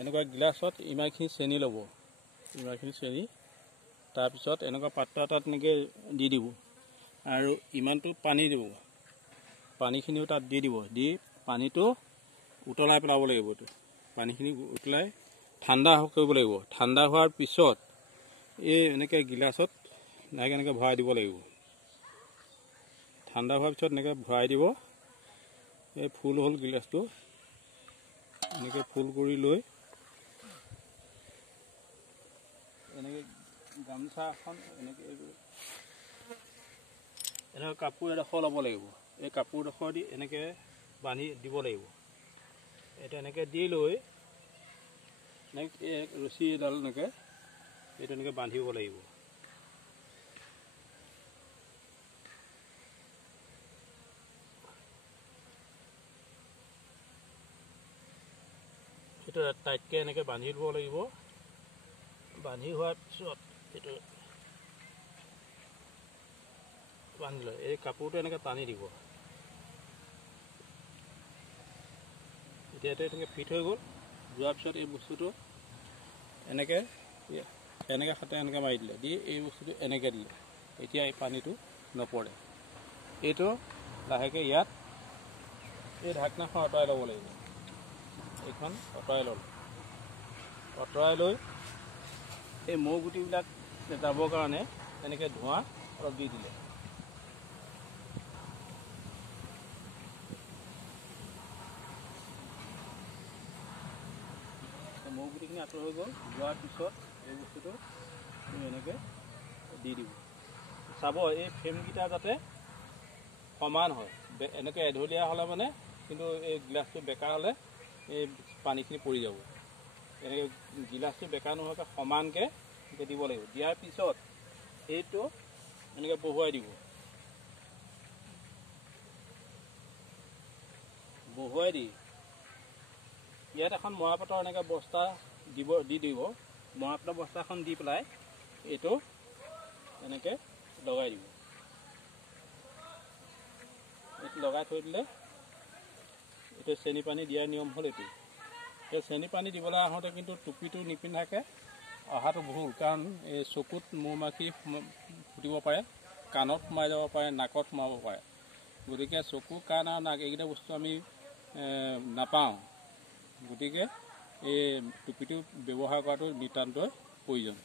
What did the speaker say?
এনেকুৱা গিলাছত ইমানখিনি চেনি ল'ব, ইমানখিনি চেনি তাৰপিছত এনেকুৱা পাত্ৰ এটাত এনেকৈ দি দিব আৰু ইমানটো পানী দিব, পানীখিনিও তাত দি দিব, দি পানীটো উতলাই পেলাব লাগিব। এইটো পানীখিনি উতলাই ঠাণ্ডা কৰিব লাগিব। ঠাণ্ডা হোৱাৰ পিছত এই এনেকৈ গিলাছত এনেকৈ ভৰাই দিব লাগিব। ঠাণ্ডা হোৱাৰ পিছত এনেকৈ ভৰাই দিব। এই ফুল হ'ল গিলাচটো, এনেকৈ ফুল কৰি লৈ এনেকৈ গামোচা এখন এনেকৈ কাপোৰ এডোখৰ ল'ব লাগিব। এই কাপোৰডোখৰ দি এনেকৈ বান্ধি দিব লাগিব। এইটো এনেকৈ দি লৈ ৰছী এডাল এনেকৈ এইটো এনেকৈ বান্ধিব লাগিব। সেইটো টাইটকৈ এনেকৈ বান্ধি দিব লাগিব। বান্ধি হোৱাৰ পিছত এইটো বান্ধি লয়। এই কাপোৰটো এনেকৈ টানি দিব। এতিয়া এনেকৈ ফিট হৈ গ'ল। যোৱাৰ পিছত এই বস্তুটো এনেকৈ হাতে এনেকৈ মাৰি দিলে, দি এই বস্তুটো এনেকৈ দিলে। এতিয়া এই পানীটো নপৰে। এইটো লাহেকৈ ইয়াত এই ঢাকনাখন আঁতৰাই ল'ব লাগিব। এইখন আঁতৰাই ল'লোঁ। আঁতৰাই লৈ এই মৌ গুটিবিলাক যাবৰ কাৰণে এনেকৈ ধোঁৱা অলপ দি দিলে। মৌ গুটিখিনি আঁতৰ হৈ গ'ল। যোৱাৰ পিছত এই বস্তুটো এনেকৈ দি দিব। চাব এই ফ্ৰেমকেইটা যাতে সমান হয়। এনেকৈ এঢলীয়া হ'লে মানে কিন্তু এই গিলাচটো বেকা হ'লে এই পানীখিনি পৰি যাব। এনেকৈ গিলাচটো বেকা নোহোৱাকৈ সমানকৈ দিব লাগিব। দিয়াৰ পিছত এইটো এনেকৈ বহুৱাই দিব। বহুৱাই দি ইয়াত এখন মৰাপাটৰ এনেকৈ বস্তা দি দিব। মৰাপাটৰ বস্তাখন দি পেলাই এইটো এনেকৈ লগাই দিব। এইটো লগাই থৈ দিলে এইটো চেনি পানী দিয়াৰ নিয়ম হ'ল এইটো। এই চেনি পানী দিবলৈ আহোঁতে কিন্তু টুপিটো নিপিন্ধাকৈ অহাটো ভুল, কাৰণ এই চকুত মৌ মাখি ফুটিব পাৰে, কাণত সোমাই যাব পাৰে, নাকত সোমাব পাৰে। গতিকে চকু, কাণ আৰু নাক এইকেইটা বস্তু আমি নাপাওঁ। গতিকে এই টুপিটো ব্যৱহাৰ কৰাটো নিতান্তই প্ৰয়োজন।